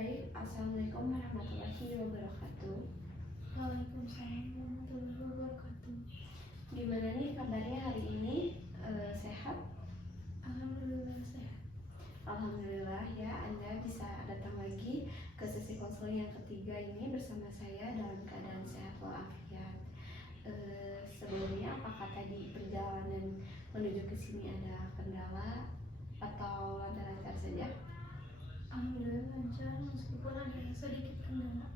Baik, Assalamualaikum warahmatullahi wabarakatuh. Waalaikumsalam warahmatullahi wabarakatuh. Gimana nih kabarnya hari ini? Sehat? Alhamdulillah sehat. Alhamdulillah ya, Anda bisa datang lagi ke sesi konseling yang ketiga ini bersama saya dalam keadaan sehat walafiat. Sebelumnya apakah tadi perjalanan menuju ke sini ada kendala atau lancar-lancar saja? Alhamdulillah lancar meskipun ada sedikit kendala.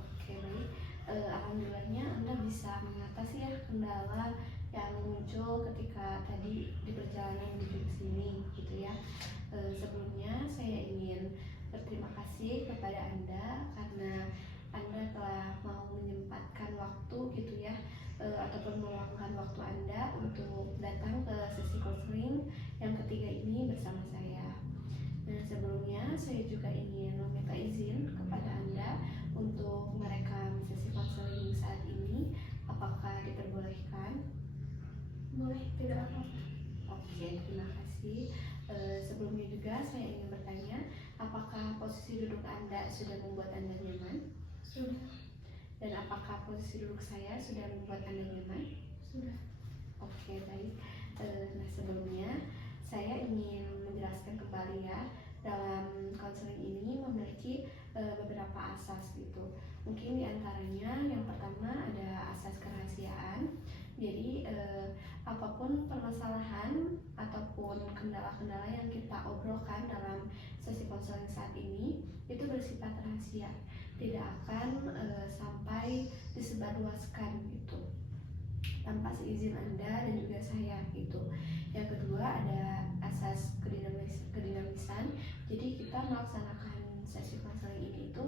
Oke, baik. Alhamdulillahnya Anda bisa mengatasi ya kendala yang muncul ketika tadi di perjalanan menuju ke sini gitu ya. Sebelumnya saya ingin berterima kasih kepada Anda karena Anda telah mau menyempatkan waktu gitu ya, ataupun meluangkan waktu Anda untuk datang ke sesi konseling yang ketiga ini bersama saya. Nah, sebelumnya saya juga ingin meminta izin kepada Anda untuk merekam sesi konseling saat ini. Apakah diperbolehkan? Boleh, tidak apa-apa. Oke, terima kasih. Sebelumnya juga saya ingin bertanya, apakah posisi duduk Anda sudah membuat Anda nyaman? Sudah. Dan apakah posisi duduk saya sudah membuat Anda nyaman? Sudah. Oke, baik. Nah, sebelumnya saya ingin menjelaskan kembali ya, dalam konseling ini memiliki beberapa asas gitu. Mungkin diantaranya yang pertama ada asas kerahasiaan. Jadi apapun permasalahan ataupun kendala-kendala yang kita obrolkan dalam sesi konseling saat ini itu bersifat rahasia, tidak akan sampai disebarluaskan gitu tanpa seizin Anda dan juga saya gitu. Yang kedua ada asas kedinamisan. Jadi kita melaksanakan sesi konseling ini itu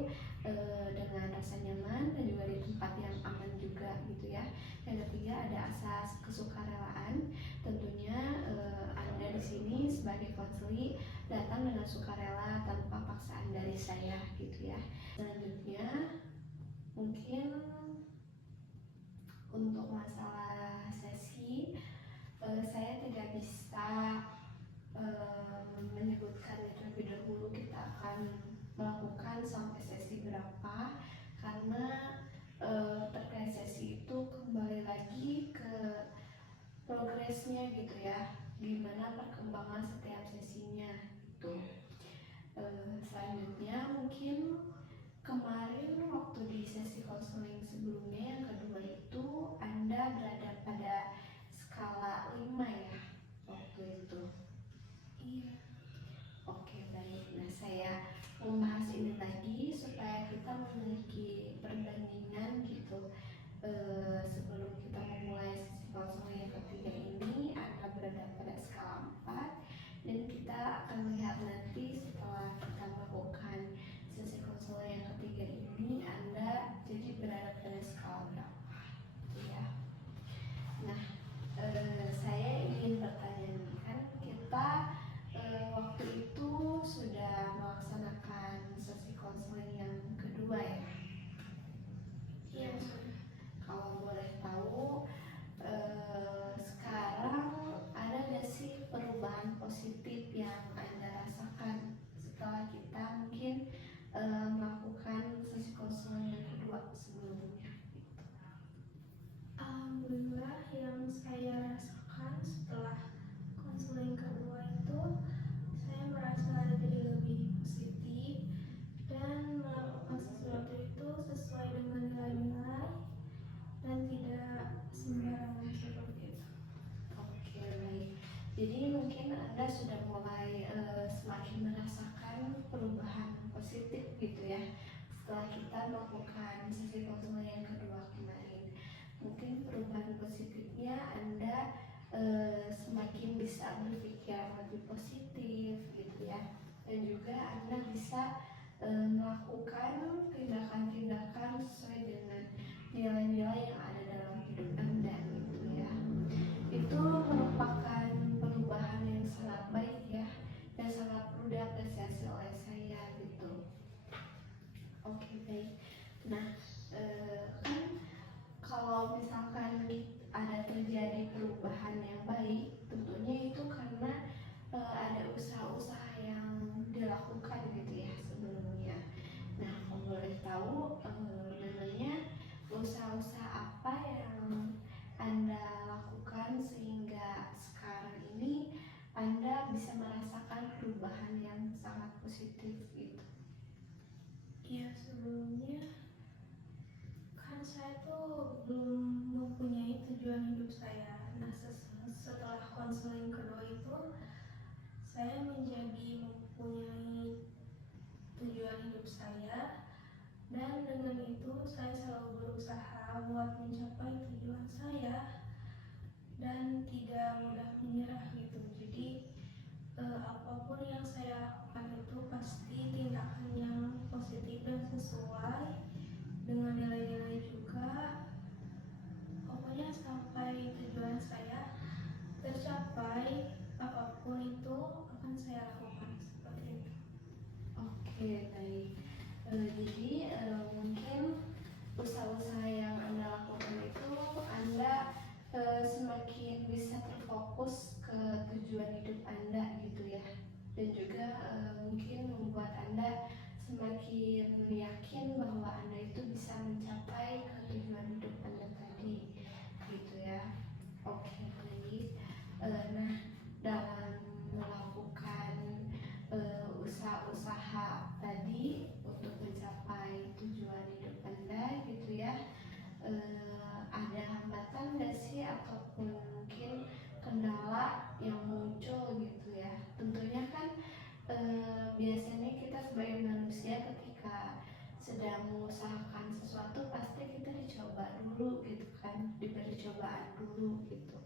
dengan rasa nyaman dan juga di tempat yang aman juga gitu ya. Yang ketiga ada asas kesukarelaan. Tentunya Anda di sini sebagai konseling datang dengan sukarela tanpa paksaan dari saya gitu ya. Selanjutnya mungkin untuk masalah sesi, saya tidak bisa menyebutkan terlebih dahulu kita akan melakukan sampai sesi berapa, karena terkait sesi itu kembali lagi ke progresnya gitu ya, gimana perkembangan setiap sesinya gitu. Selanjutnya mungkin kemarin waktu di sesi konseling sebelumnya yang kedua itu Anda berada pada skala 5 ya waktu itu. Iya. Oke, baik. Nah, saya membahas ini lagi supaya kita memiliki perbandingan gitu. Sebelum kita memulai sesi konseling yang ketiga ini Anda berada pada skala 4 dan kita akan melihat nanti setelah kita melakukan sesi konseling yang ketiga ini Anda jadi berada pada skala berapa gitu ya. Nah, saya ingin bertanya nih, kan kita waktu itu sudah melaksanakan sesi konseling yang kedua ya. Iya, sudah. Kalau boleh tahu, sekarang ada nggak sih perubahan positif yang Anda rasakan setelah kita mungkin melakukan sesi konseling yang kedua sebelumnya? Alhamdulillah yang saya rasakan setelah konseling kedua itu saya merasa jadi lebih positif dan melakukan sesuatu itu sesuai dengan nilai-nilai dan tidak sembarangan seperti itu. Oke, baik. Jadi mungkin Anda sudah mulai semakin merasakan perubahan positif gitu ya setelah kita melakukan sesi konseling yang kedua kemarin. Mungkin perubahan positifnya Anda semakin bisa berpikir lebih positif gitu ya, dan juga Anda bisa melakukan tindakan-tindakan sesuai dengan nilai-nilai yang ada dalam hidup Anda gitu ya. Itu merupakan perubahan yang sangat baik ya, dan sangat perlu diapresiasi oleh saya gitu. Oke, baik. Nah, kan kalau misalkan ada terjadi perubahan yang baik, tentunya itu karena ada usaha-usaha yang dilakukan gitu ya sebelumnya. positif gitu. Ya sebelumnya kan saya tuh belum mempunyai tujuan hidup saya. Nah setelah konseling kedua itu saya menjadi mempunyai tujuan hidup saya, dan dengan itu saya selalu berusaha buat mencapai tujuan saya dan tidak mudah menyerah gitu. Jadi apapun yang saya lakukan itu pasti tindakan yang positif dan sesuai dengan nilai-nilai juga. Pokoknya sampai tujuan saya tercapai, apapun itu akan saya lakukan seperti itu. Oke, baik. Jadi mungkin usaha-usaha yang Anda lakukan itu Anda semakin bisa terfokus ke tujuan hidup Anda gitu ya, dan juga mungkin membuat Anda semakin yakin bahwa Anda itu bisa mencapai ke tujuan hidup Anda tadi gitu ya. Oke, baik. Nah, dalam melakukan usaha-usaha tadi untuk mencapai tujuan hidup Anda gitu ya, ada hambatan nggak sih ataupun mungkin kendala yang muncul gitu ya? Tentunya kan biasanya kita sebagai manusia ketika sedang mengusahakan sesuatu pasti kita dicoba dulu gitu kan, diberi cobaan dulu gitu.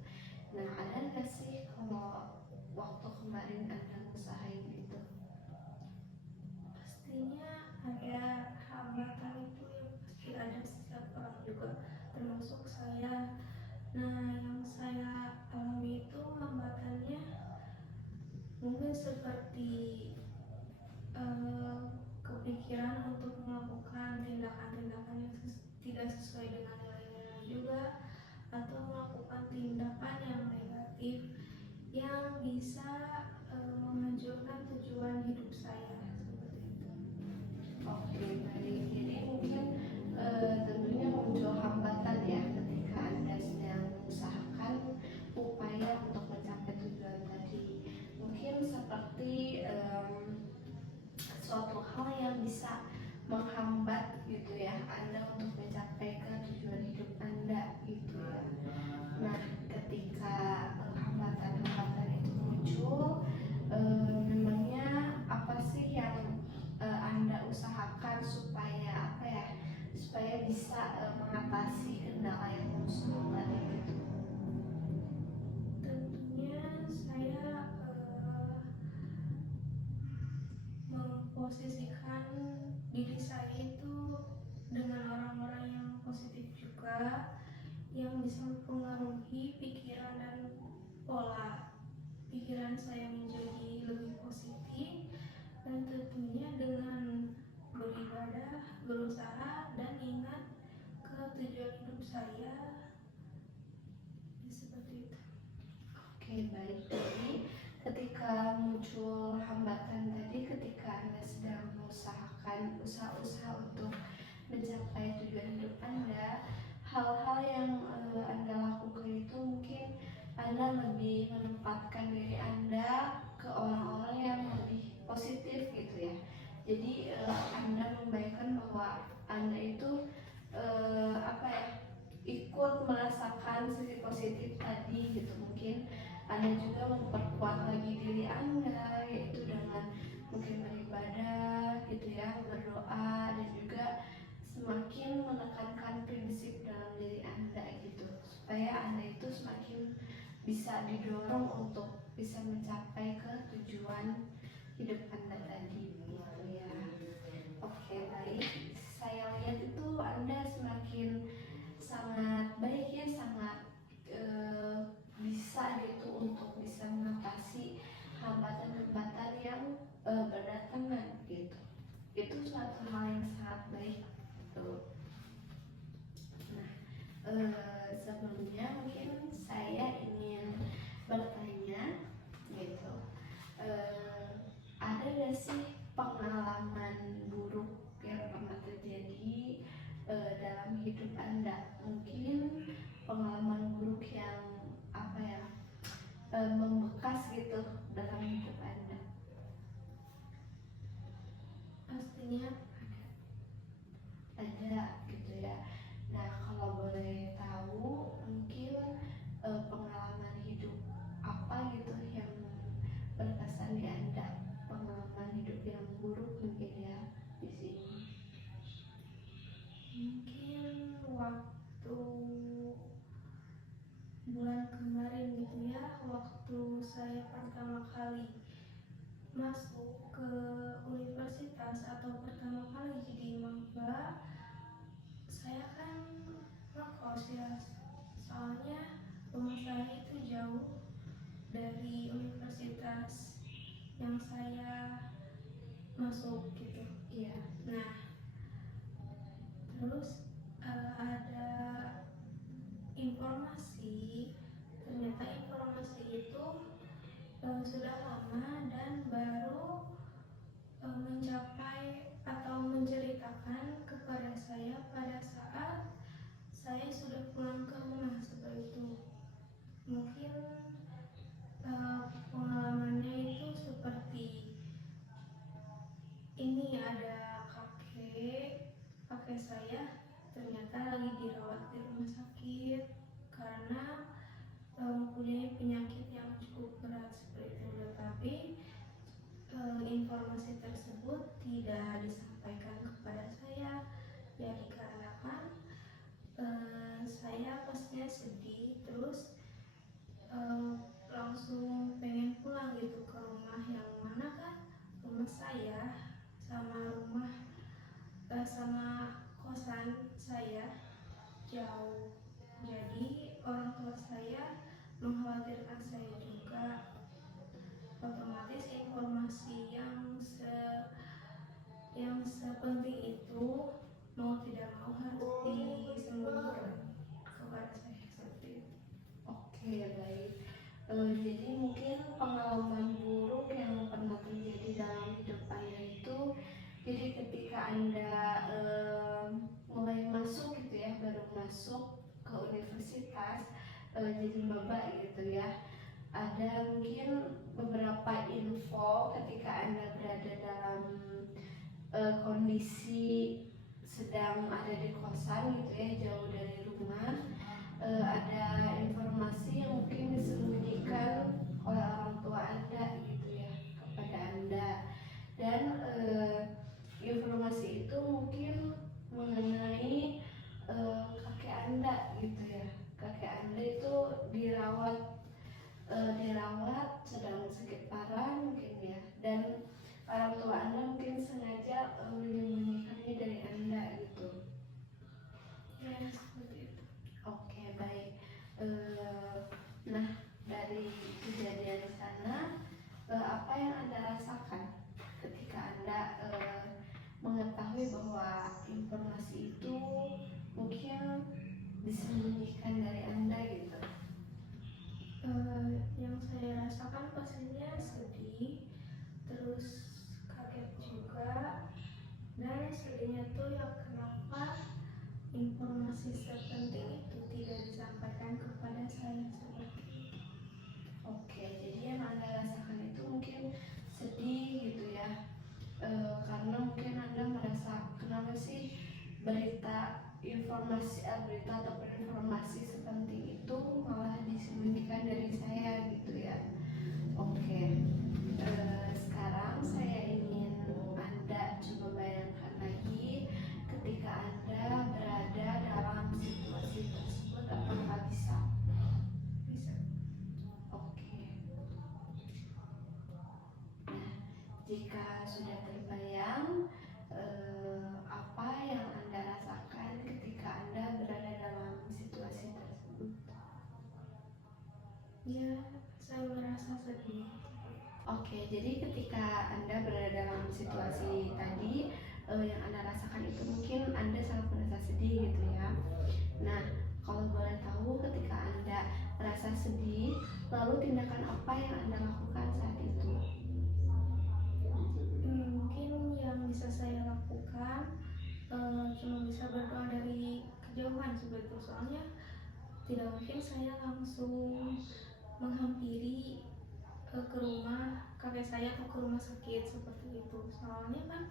Nah, ada nggak sih kalau waktu kemarin Anda usahain itu? Pastinya ada hambatan, itu yang pasti ada setiap orang juga, termasuk saya. Nah, yang saya alami itu hambatannya mungkin seperti kepikiran untuk melakukan tindakan-tindakan yang tidak sesuai dengan nilai-nilai juga, atau melakukan tindakan yang negatif yang bisa menghancurkan tujuan hidup saya seperti itu. Oke, baik. Jadi mungkin tentunya muncul hambatan ya ketika Anda sedang mengusahakan upaya untuk mencapai tujuan tadi. Mungkin seperti suatu hal yang bisa menghambat gitu ya Anda untuk mencapai ke tujuan hidup Anda gitu ya. Nah, ketika hambatan-hambatan itu muncul, memangnya apa sih yang Anda usahakan supaya apa ya, supaya bisa mengatasi kendala yang muncul tadi gitu? Tentunya saya memposisikan diri saya itu dengan orang-orang yang positif juga, yang bisa mempengaruhi pikiran dan pola pikiran saya menjadi lebih positif, dan tentunya dengan beribadah, berusaha, dan ingat ke tujuan hidup saya, ya, seperti itu. Oke, baik. Jadi ketika muncul hambatan tadi, ketika Anda sedang mengusahakan usaha-usaha untuk mencapai tujuan hidup Anda, hal-hal yang Anda lakukan itu mungkin Anda lebih menempatkan diri Anda ke orang-orang yang lebih positif gitu ya. Jadi Anda membayangkan bahwa Anda itu apa ya, ikut merasakan sisi positif tadi gitu. Mungkin Anda juga memperkuat lagi diri Anda, yaitu dengan mungkin beribadah gitu ya, berdoa, dan juga semakin menekankan prinsip dalam diri Anda gitu, supaya Anda itu semakin bisa didorong untuk bisa mencapai ke tujuan hidup Anda tadi gitu ya. Oke, baik. Saya lihat itu Anda semakin sangat baik ya, sangat bisa gitu untuk bisa mengatasi hambatan-hambatan yang berdatangan gitu. Itu suatu hal yang sangat baik gitu. Nah, sebelumnya mungkin saya ingin bertanya gitu, ada gak sih pengalaman buruk yang pernah terjadi dalam hidup Anda? Mungkin pengalaman buruk yang apa ya, membekas gitu dalam hidup Anda. pastinya ada gitu ya. Nah, kalau boleh tahu mungkin pengalaman hidup apa gitu yang berkesan di Anda, pengalaman hidup yang buruk mungkin ya di sini. mungkin waktu bulan kemarin gitu ya, waktu saya pertama kali masuk ke universitas atau pertama kali jadi maba. Saya kan ngekos ya, soalnya rumah saya itu jauh dari universitas yang saya masuk gitu. Iya. Nah, terus ada informasi, ternyata informasi itu sudah lama dan baru mencapai atau menceritakan kepada saya pada saat saya sudah pulang ke rumah seperti itu. Mungkin pengalamannya itu seperti ini, ada kakek saya ternyata lagi dirawat di rumah sakit karena mempunyai penyakit yang cukup berat seperti itu, tetapi informasi tersebut tidak disampaikan kepada saya. Ya dikarenakan saya pastinya sedih, terus langsung pengen pulang gitu ke rumah, yang mana kan rumah saya sama kosan saya jauh. Jadi orang tua saya mengkhawatirkan saya juga. Otomatis informasi yang sepenting itu mau tidak mau harus disembunyikan kepada saya seperti itu. Oke, baik. Jadi mungkin pengalaman buruk yang pernah terjadi dalam hidup Anda itu, jadi ketika Anda mulai masuk gitu ya, baru masuk ke universitas, jadi maba gitu ya, ada mungkin beberapa info ketika Anda berada dalam kondisi sedang ada di kosan gitu ya, jauh dari rumah. Ada informasi yang mungkin disembunyikan oleh orang tua Anda gitu ya kepada Anda, dan informasi itu mungkin mengenai kakek Anda gitu ya. Kakek Anda itu dirawat sedang sakit parah mungkin ya, dan orang tua Anda mungkin sengaja menyembunyikannya dari Anda gitu. Ya seperti itu. Oke, baik. Nah, dari kejadian di sana, apa yang Anda rasakan ketika Anda mengetahui bahwa informasi itu mungkin disembunyikan dari Anda gitu? Yang saya rasakan pastinya sedih, terus kaget juga, dan sedihnya tuh ya kenapa informasi sepenting itu tidak disampaikan kepada saya seperti itu. Oke, jadi yang Anda rasakan itu mungkin sedih gitu ya, karena mungkin Anda merasa kenapa sih berita ataupun informasi sepenting itu malah disembunyikan dari saya gitu ya. Oke, sekarang saya ingin Anda coba bayangkan lagi ketika Anda berada dalam situasi tersebut, apakah bisa? Bisa. Oke. Nah, jika sudah terbayang, apa yang Anda rasakan ketika Anda berada dalam situasi tersebut? Ya, saya merasa sedih. Oke, jadi ketika Anda berada dalam situasi tadi, yang Anda rasakan itu mungkin Anda sangat merasa sedih gitu ya. Nah, kalau boleh tahu ketika Anda merasa sedih, lalu tindakan apa yang Anda lakukan saat itu? Mungkin yang bisa saya lakukan cuma bisa berdoa dari kejauhan seperti itu, soalnya tidak mungkin saya langsung menghampiri ke rumah kakek saya atau ke rumah sakit seperti itu. Soalnya kan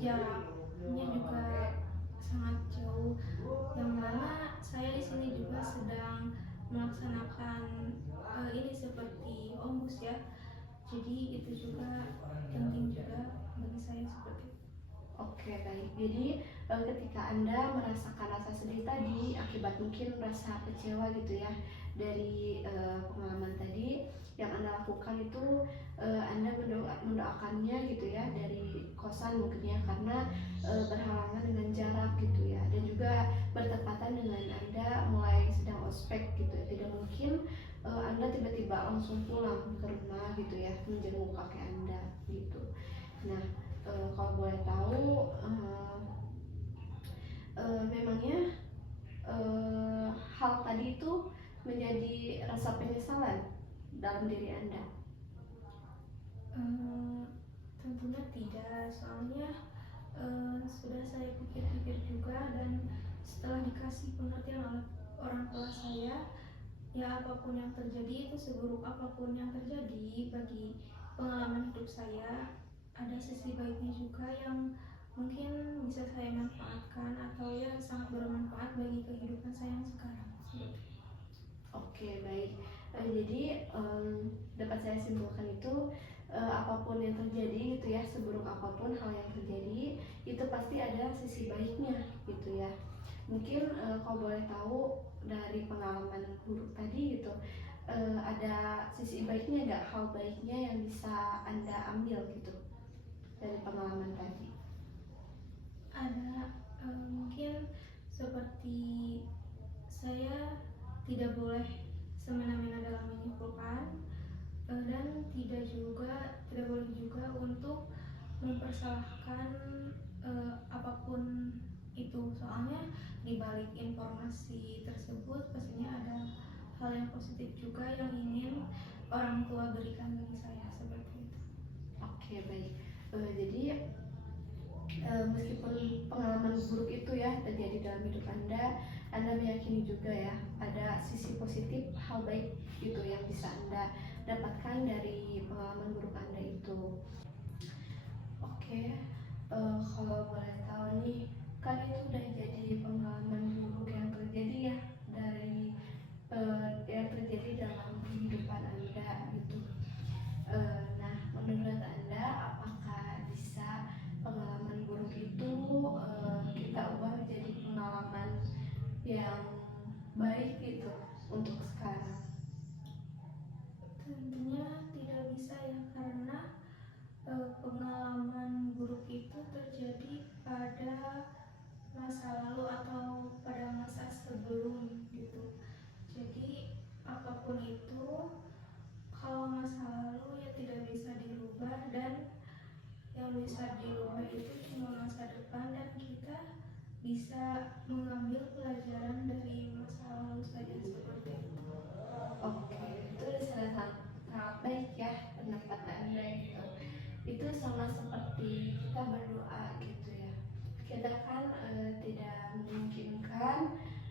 jaraknya juga sangat jauh, yang mana saya di sini juga sedang melaksanakan ini seperti ombus ya. Jadi itu juga penting juga bagi saya seperti itu. Oke, baik. Jadi ketika Anda merasakan rasa sedih tadi akibat mungkin rasa kecewa gitu ya dari pengalaman tadi yang Anda lakukan itu, Anda mendoakannya gitu ya dari kosan mungkin ya, karena berhalangan dengan jarak gitu ya, dan juga bertepatan dengan Anda mulai sedang ospek gitu ya. Tidak mungkin Anda tiba-tiba langsung pulang ke rumah gitu ya menjenguk kakek Anda gitu. Nah, kalau boleh tahu, memangnya hal tadi itu menjadi rasa penyesalan dalam diri Anda? Tentunya tidak, soalnya sudah saya pikir-pikir juga, dan setelah dikasih pengertian oleh orang tua saya, ya apapun yang terjadi itu, seburuk apapun yang terjadi bagi pengalaman hidup saya, ada sisi baiknya juga yang mungkin bisa saya manfaatkan atau ya sangat bermanfaat bagi kehidupan saya yang sekarang. Oke, baik. Jadi dapat saya simpulkan itu, apapun yang terjadi gitu ya, seburuk apapun hal yang terjadi, itu pasti ada sisi baiknya gitu ya. Mungkin kalau boleh tahu dari pengalaman buruk tadi gitu, ada sisi baiknya nggak, hal baiknya yang bisa Anda ambil gitu dari pengalaman tadi? Ada mungkin seperti saya tidak boleh semena-mena dalam menyimpulkan, dan tidak boleh juga untuk mempersalahkan apapun itu. Soalnya di balik informasi tersebut pastinya ada hal yang positif juga yang ingin orang tua berikan bagi saya seperti itu. Oke, baik. Jadi meskipun pengalaman buruk itu ya terjadi dalam hidup Anda meyakini juga ya ada sisi positif, hal baik gitu yang bisa Anda dapatkan dari pengalaman buruk Anda itu. Oke, kalau boleh tahu nih, kan itu udah jadi pengalaman buruk yang terjadi ya dari yang terjadi dalam kehidupan Anda gitu. Nah, menurut Anda apakah bisa pengalaman buruk itu kita ubah menjadi pengalaman yang baik gitu untuk sekarang? Tentunya tidak bisa ya, karena pengalaman buruk itu terjadi pada masa lalu atau pada masa sebelum gitu. Jadi apapun itu, kalau masa lalu ya tidak bisa dirubah, dan yang bisa dirubah itu cuma masa depan, dan kita bisa mengambil pelajaran dari masa lalu saja seperti itu. Oke, itu sangat baik ya pendapat Anda gitu. Itu sama seperti kita berdoa gitu ya. Kita kan tidak memungkinkan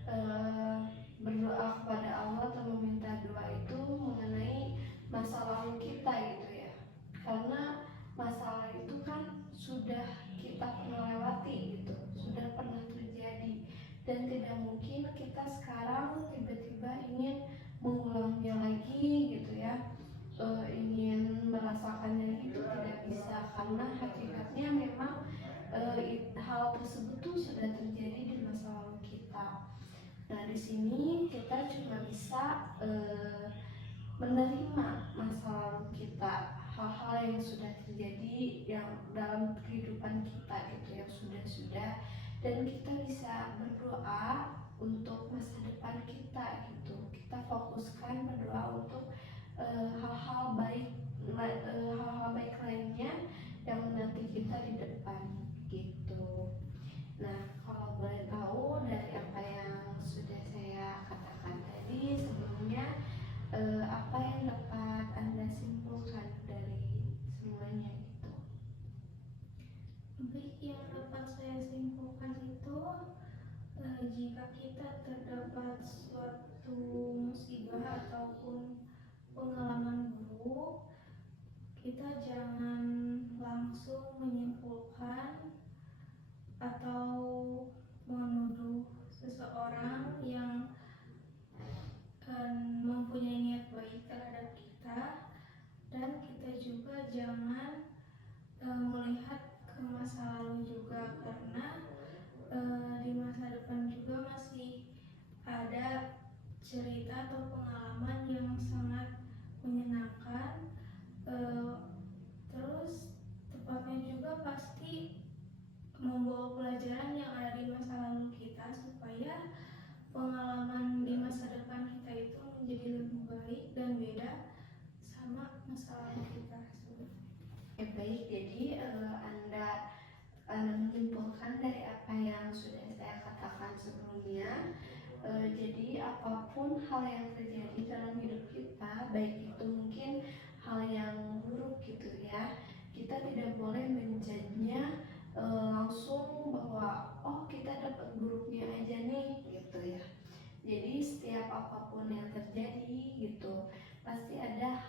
eh, berdoa kepada Allah atau meminta doa itu mengenai masa lalu kita gitu ya. Karena masalah itu kan sudah kita pernah lewati gitu, sudah pernah terjadi, dan tidak mungkin kita sekarang tiba-tiba ingin mengulangnya lagi gitu ya. Ingin merasakannya itu tidak bisa, karena hakikatnya memang hal tersebut tuh sudah terjadi di masa lalu kita. Nah, di sini kita cuma bisa menerima masa lalu kita, hal-hal yang sudah terjadi yang dalam kehidupan kita gitu, yang sudah-sudah, dan kita bisa berdoa untuk masa depan kita gitu. Kita fokuskan berdoa untuk hal-hal baik, hal-hal baik lainnya yang menanti kita di depan gitu. Nah, kalau boleh tahu dari apa yang sudah saya katakan tadi sebelumnya, apa yang dapat Anda simpulkan dari semuanya itu? Baik, yang dapat saya simpulkan itu, jika kita terdapat suatu musibah ataupun pengalaman buruk, kita jangan langsung menyimpulkan atau menuduh seseorang yang mempunyai niat baik terhadap kita, dan kita juga jangan melihat ke masa lalu juga, karena di masa depan juga masih ada cerita atau pengalaman yang sangat menyenangkan. Terus tepatnya juga pasti membawa pelajaran yang ada di masa lalu kita, supaya pengalaman di masa depan kita itu menjadi lebih baik dan beda sama masa lalu kita. Baik, jadi Anda menyimpulkan dari apa yang sudah saya katakan sebelumnya. Jadi apapun hal yang terjadi dalam hidup kita, baik itu mungkin hal yang buruk gitu ya, kita tidak boleh menjadinya langsung bahwa oh kita dapat buruknya aja nih gitu ya. Jadi setiap apapun yang terjadi gitu pasti ada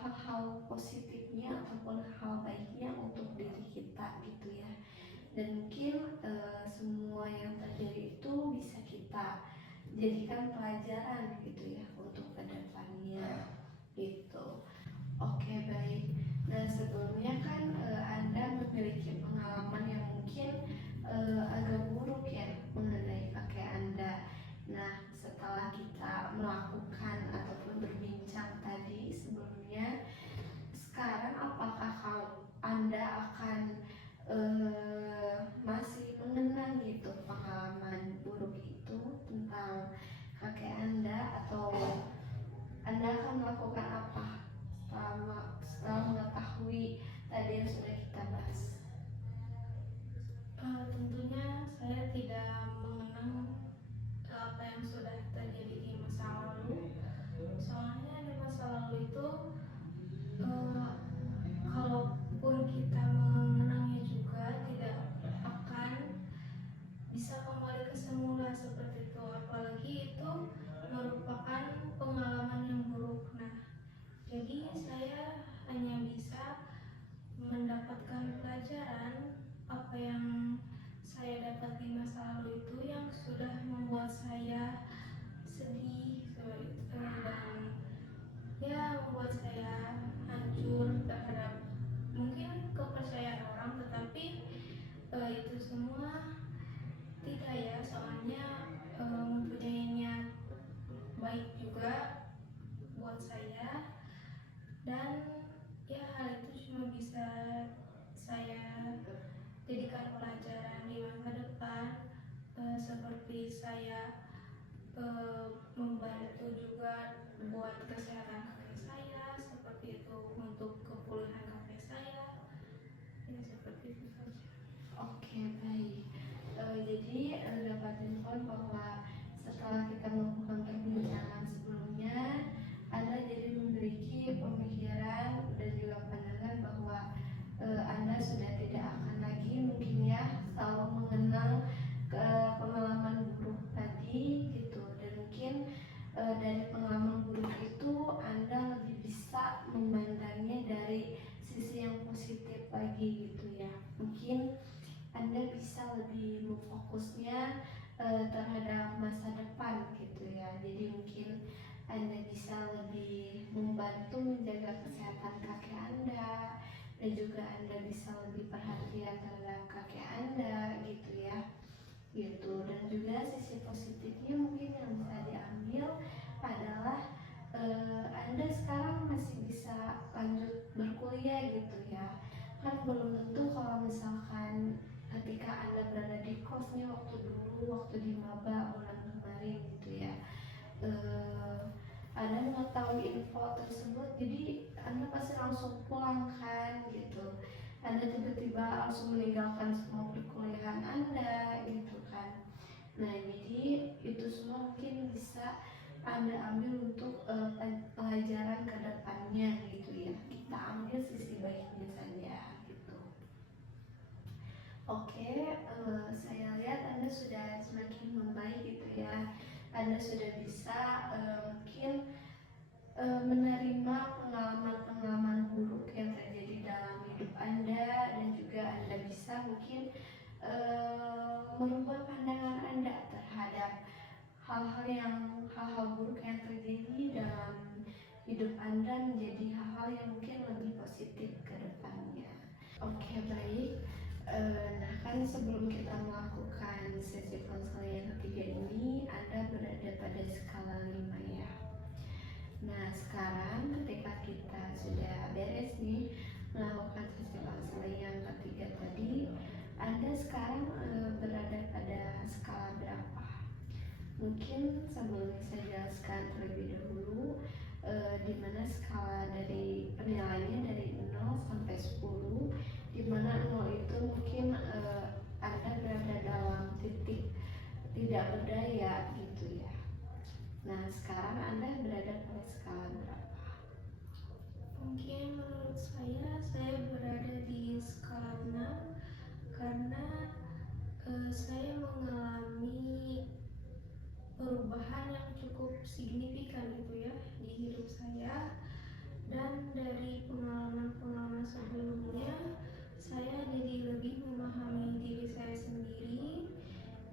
hal-hal positifnya ataupun hal baiknya untuk diri kita gitu ya. Dan mungkin semua yang terjadi itu bisa kita jadikan pelajaran gitu ya untuk kedepannya gitu. Oke, baik. Nah, sebelumnya kan Anda memiliki pengalaman yang mungkin agak buruk ya mengenai kakek Anda. Nah, setelah kita melakukan ataupun berbincang tadi sebelumnya, sekarang apakah Anda akan masih mengenang gitu pengalaman buruk itu tentang kakek Anda, atau Anda akan melakukan apa setelah mengetahui tadi yang sudah kita bahas? Tentunya saya tidak mengenang apa yang sudah terjadi di masa lalu, soalnya di masa lalu itu kalaupun kita mengenangnya juga tidak akan bisa kembali ke semula seperti itu, apalagi itu merupakan pengalaman yang buruk. Nah, jadi saya hanya bisa mendapatkan pelajaran apa yang saya dapat di masa lalu itu yang sudah membuat saya sedih dan ya membuat saya hancur terhadap mungkin kepercayaan orang, tetapi itu semua tidak ya, soalnya mempunyai niat baik juga buat saya, dan ya hal itu cuma bisa saya jadikan pelajaran di masa depan, seperti saya membantu juga buat kesehatan kakek saya, seperti itu untuk kepulihan kakek saya, ya seperti itu saja. Oke, baik. Jadi dapat info bahwa setelah kita melakukan perbincangan sebelumnya, Anda jadi memiliki pemikiran dan juga pandangan bahwa Anda sudah tidak akan lagi mungkin ya selalu mengenang pengalaman buruk tadi gitu, dan mungkin dari pengalaman buruk itu Anda lebih bisa memandangnya dari sisi yang positif lagi gitu ya. Mungkin Anda bisa lebih memfokusnya terhadap masa depan gitu ya. Jadi mungkin Anda bisa lebih membantu menjaga kesehatan kakek Anda, dan juga Anda bisa lebih perhatian terhadap kakek Anda gitu ya. Gitu. Dan juga sisi positifnya mungkin yang bisa diambil adalah Anda sekarang masih bisa lanjut berkuliah gitu ya. Kan belum tentu kalau misalkan ketika Anda berada di kos nih waktu di maba bulan kemarin gitu ya, Anda mengetahui info tersebut, jadi Anda pasti langsung pulang kan gitu. Anda tiba-tiba langsung meninggalkan semua perkuliahan Anda gitu kan. Nah, jadi itu semua mungkin bisa Anda ambil untuk pelajaran ke depannya gitu ya. Kita ambil sisi baiknya saja gitu. Oke, saya lihat Anda sudah semakin membaik gitu ya. Anda sudah bisa mungkin menerima pengalaman-pengalaman buruk yang bisa mungkin merubah pandangan Anda terhadap hal-hal buruk yang terjadi dalam hidup Anda menjadi hal-hal yang mungkin lebih positif ke depannya. Oke, baik. Nah, kan sebelum kita melakukan sesi konseling yang ketiga ini, Anda berada pada skala 5 ya. Nah, sekarang ketika kita sudah beres nih melakukan sesi konseling yang ketiga tadi, Anda sekarang berada pada skala berapa? Mungkin sebelum saya jelaskan terlebih dahulu, di mana skala dari penilaiannya dari 0 sampai 10, di mana 0 itu mungkin Anda berada dalam titik tidak berdaya gitu ya. Nah, sekarang Anda berada pada skala berapa? Mungkin menurut saya berada di skala 6 karena saya mengalami perubahan yang cukup signifikan gitu ya di hidup saya, dan dari pengalaman-pengalaman sebelumnya saya jadi lebih memahami diri saya sendiri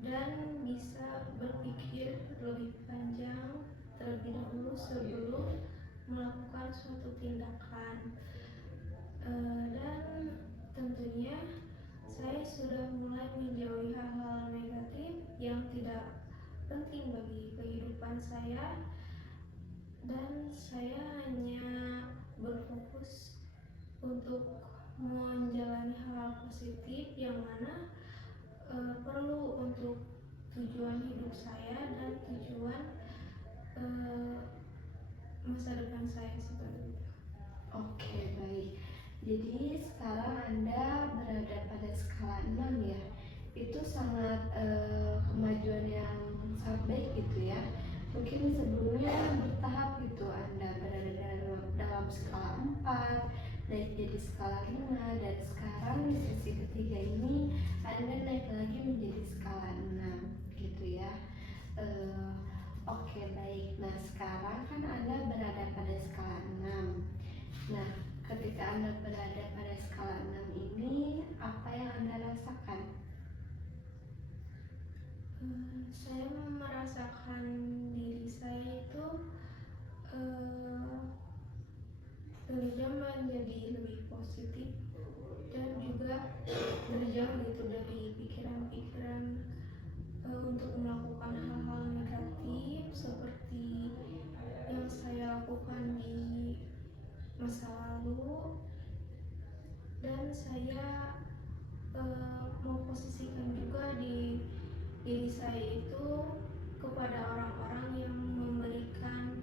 dan bisa berpikir lebih panjang terlebih dahulu sebelum melakukan suatu tindakan. Dan tentunya saya sudah mulai menjauhi hal-hal negatif yang tidak penting bagi kehidupan saya, dan saya hanya berfokus untuk menjalani hal positif yang mana perlu untuk tujuan hidup saya dan tujuan masa depan saya seperti itu. Oke, baik. Jadi sekarang Anda berada pada skala 6 ya. Itu sangat kemajuan yang sangat baik gitu ya. Mungkin sebelumnya bertahap gitu, Anda berada dalam skala 4, naik jadi skala 5, dan sekarang di sesi ketiga ini Anda naik lagi menjadi skala 6 gitu ya. Oke, baik. Nah, sekarang kan Anda berada pada skala 6. Nah, ketika Anda berada pada skala 6 ini, apa yang Anda rasakan? Saya merasakan diri saya itu berjam menjadi lebih positif dan juga berjauh gitu dari pikiran-pikiran untuk melakukan hal-hal negatif seperti yang saya lakukan di masa lalu, dan saya memposisikan juga di diri saya itu kepada orang-orang yang memberikan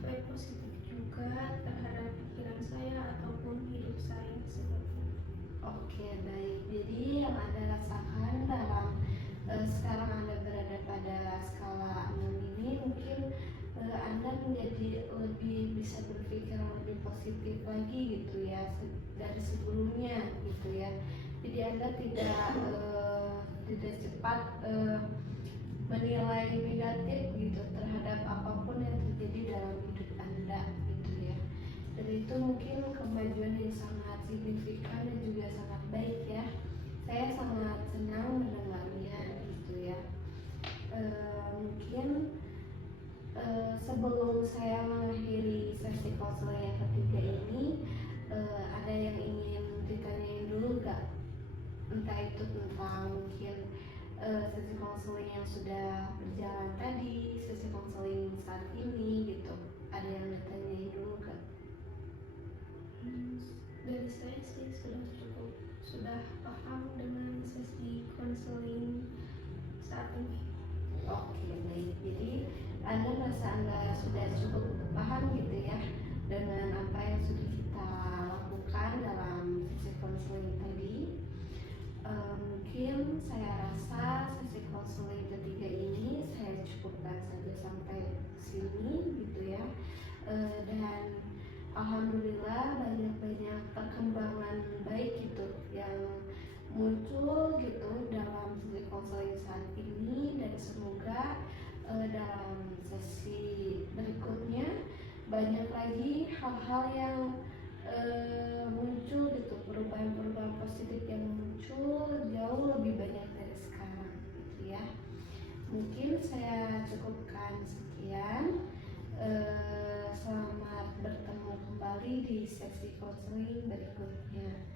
efek positif juga terhadap pikiran saya ataupun hidup saya seperti itu. Oke, baik. Jadi yang Anda rasakan dalam sekarang Anda berada pada skala 6 ini, mungkin Anda menjadi lebih bisa berpikir lebih positif lagi gitu ya dari sebelumnya gitu ya. Jadi Anda tidak cepat menilai negatif gitu terhadap apapun yang terjadi dalam hidup Anda gitu ya. Dan itu mungkin kemajuan yang sangat signifikan dan juga sangat baik ya. Saya sangat senang mendengarnya gitu ya. Mungkin sebelum saya mengakhiri sesi konseling yang ketiga ini, ada yang ingin ditanyain dulu gak? Entah itu tentang mungkin sesi konseling yang sudah berjalan tadi, sesi konseling saat ini gitu. Ada yang ditanyain dulu gak? Dari saya sih sudah paham dengan sesi konseling saat ini. Oke, baik. Jadi Anda merasa Anda sudah cukup paham gitu ya dengan apa yang sudah kita lakukan dalam sesi konseling tadi. Mungkin saya rasa sesi konseling ketiga ini saya cukupkan saja sampai sini gitu ya. Dan alhamdulillah banyak perkembangan baik gitu yang muncul gitu dalam sesi konseling saat ini, dan semoga dalam sesi berikutnya banyak lagi hal-hal yang muncul gitu, perubahan-perubahan positif yang muncul jauh lebih banyak dari sekarang gitu ya. Mungkin saya cukupkan sekian. Selamat bertemu kembali di sesi konseling berikutnya.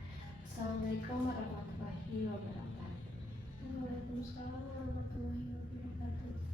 Assalamualaikum warahmatullahi wabarakatuh. Waalaikumsalam warahmatullahi wabarakatuh.